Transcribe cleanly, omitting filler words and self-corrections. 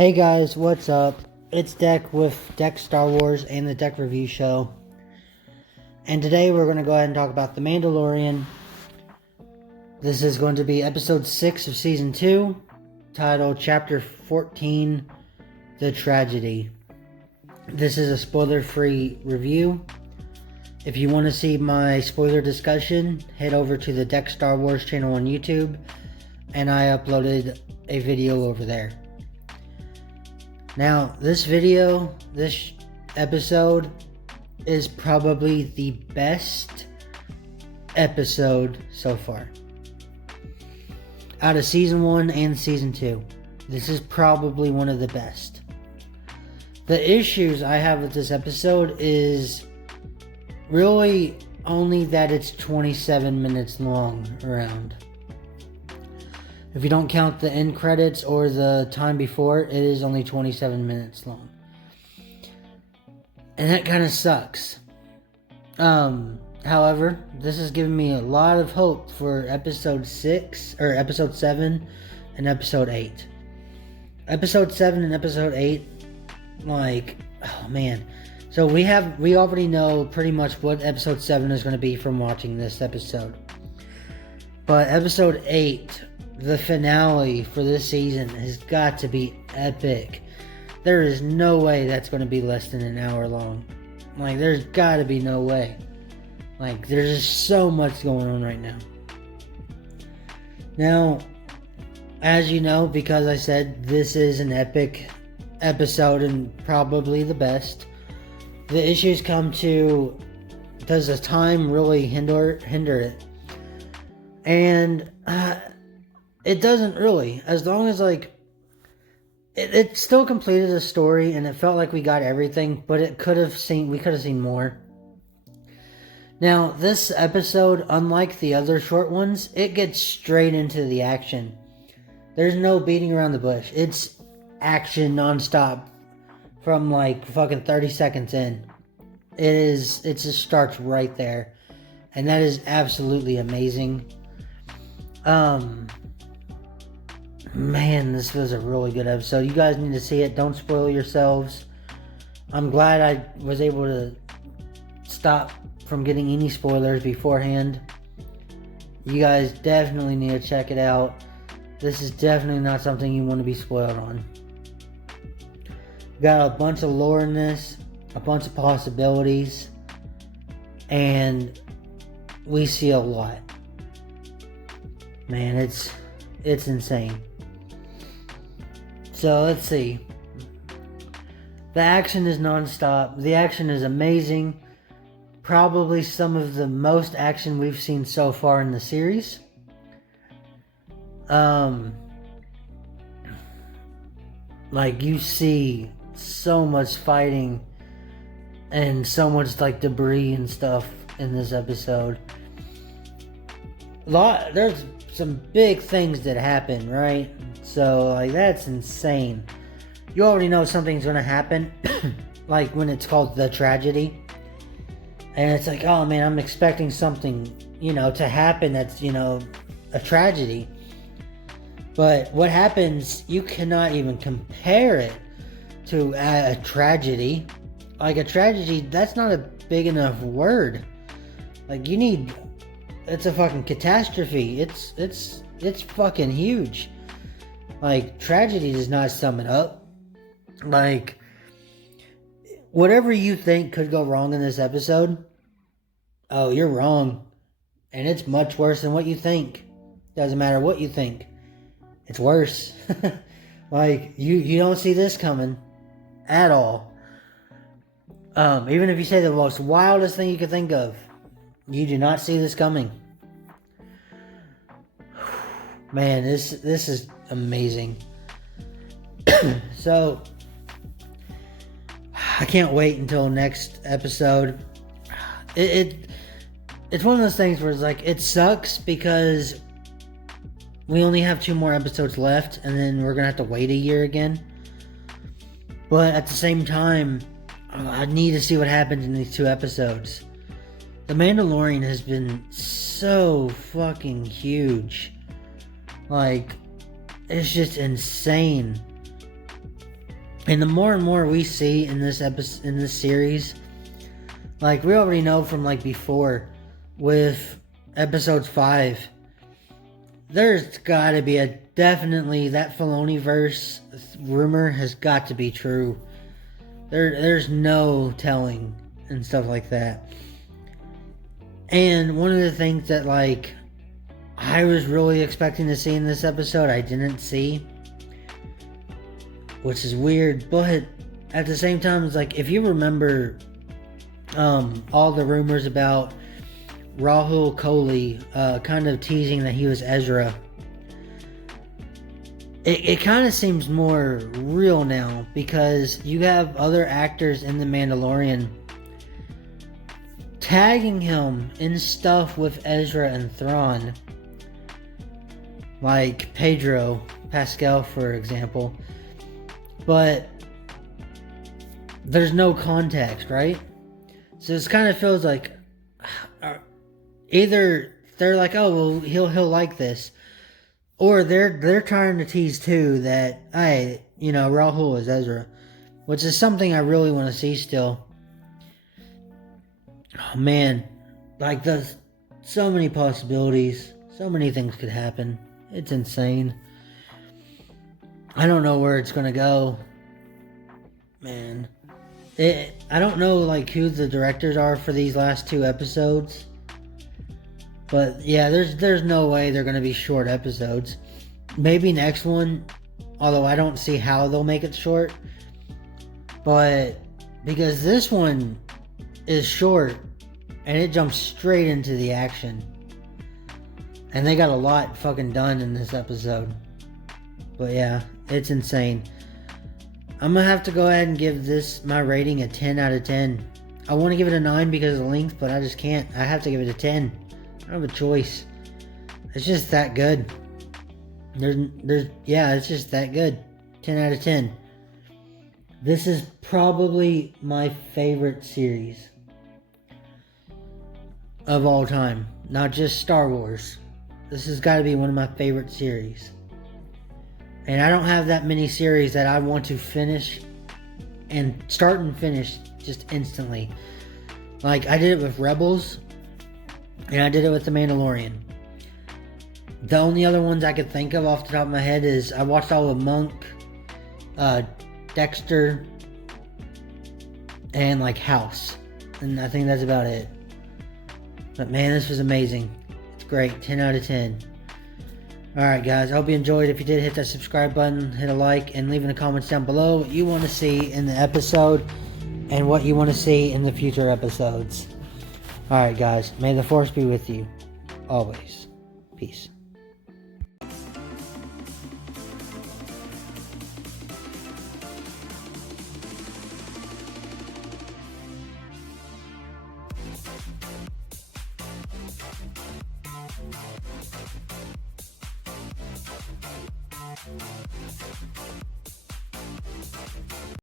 Hey guys, what's up? It's DEK with DEK Star Wars and the DEK Review Show. And today we're going to go ahead and talk about The Mandalorian. This is going to be episode 6 of season 2, titled Chapter 14, The Tragedy. This is a spoiler-free review. If you want to see my spoiler discussion, head over to the DEK Star Wars channel on YouTube, and I uploaded a video over there. Now, this episode is probably the best episode so far. Out of season 1 and season 2. This is probably one of the best. The issues I have with this episode is really only that it's 27 minutes long around. If you don't count the end credits or the time before, it is only 27 minutes long. And that kind of sucks. However, this has given me a lot of hope for episode 7 and episode 8. Episode 7 and episode 8, oh man. So we already know pretty much what episode 7 is going to be from watching this episode. But episode 8, the finale for this season, has got to be epic. There is no way that's going to be less than an hour long. There's got to be no way. There's just so much going on right now. Now, as you know, because I said this is an epic episode and probably the best, the issues come to, does the time really hinder it? And it doesn't really, as long as it still completed the story and it felt like we got everything, but we could have seen more. Now, this episode, unlike the other short ones, it gets straight into the action. There's no beating around the bush. It's action nonstop from fucking 30 seconds in. It just starts right there. And that is absolutely amazing. Man, this was a really good episode. You guys need to see it. Don't spoil yourselves. I'm glad I was able to stop from getting any spoilers beforehand. You guys definitely need to check it out. This is definitely not something you want to be spoiled on. Got a bunch of lore in this, a bunch of possibilities, and we see a lot. Man, it's insane. So let's see. The action is non-stop. The action is amazing. Probably some of the most action we've seen so far in the series. You see so much fighting and so much debris and stuff in this episode. There's some big things that happen, right? So that's insane. You already know something's gonna happen, when it's called the tragedy, and it's oh man, I'm expecting something to happen that's a tragedy. But what happens, you cannot even compare it to a tragedy. A tragedy, that's not a big enough word. It's a fucking catastrophe. It's fucking huge. Tragedy does not sum it up. Whatever you think could go wrong in this episode, oh, you're wrong. And it's much worse than what you think. Doesn't matter what you think. It's worse. You don't see this coming at all. Even if you say the most wildest thing you could think of, you do not see this coming. Man, this is amazing. So, I can't wait until next episode. It's one of those things where it sucks because we only have 2 more episodes left, and then we're gonna have to wait a year again. But at the same time, I need to see what happens in these 2 episodes. The Mandalorian has been so fucking huge. It's just insane. And the more and more we see in this episode, in this series, like we already know from like before with episode 5, there's got to be definitely that Filoni verse rumor has got to be true. There's no telling and stuff like that. And one of the things that like I was really expecting to see in this episode, I didn't see, which is weird, but at the same time, it's like if you remember all the rumors about Rahul Kohli kind of teasing that he was Ezra, it kind of seems more real now because you have other actors in The Mandalorian tagging him in stuff with Ezra and Thrawn, like Pedro Pascal, for example. But there's no context, right? So it kind of feels like either they're like, oh well, he'll like this, or they're trying to tease too that hey, Rahul is Ezra, which is something I really want to see still. Oh man, like there's so many possibilities, so many things could happen. It's insane. I don't know where it's gonna go, man. I don't know like who the directors are for these last 2 episodes, but yeah, there's no way they're gonna be short episodes. Maybe next one, although I don't see how they'll make it short. But because this one is short and it jumps straight into the action, and they got a lot fucking done in this episode. But yeah, it's insane. I'm gonna have to go ahead and give this my rating a 10 out of 10. I want to give it a 9 because of the length, but I just can't. I have to give it a 10. I don't have a choice. It's just that good. It's just that good. 10 out of 10. This is probably my favorite series of all time. Not just Star Wars. This has got to be one of my favorite series. And I don't have that many series that I want to finish and start and finish just instantly. Like I did it with Rebels, and I did it with The Mandalorian. The only other ones I could think of off the top of my head is I watched all of Monk, Dexter, and like House. And I think that's about it. But man, this was amazing. It's great. 10 out of 10. Alright guys, I hope you enjoyed. If you did, hit that subscribe button, hit a like, and leave in the comments down below what you want to see in the episode and what you want to see in the future episodes. Alright guys, may the force be with you always. Peace.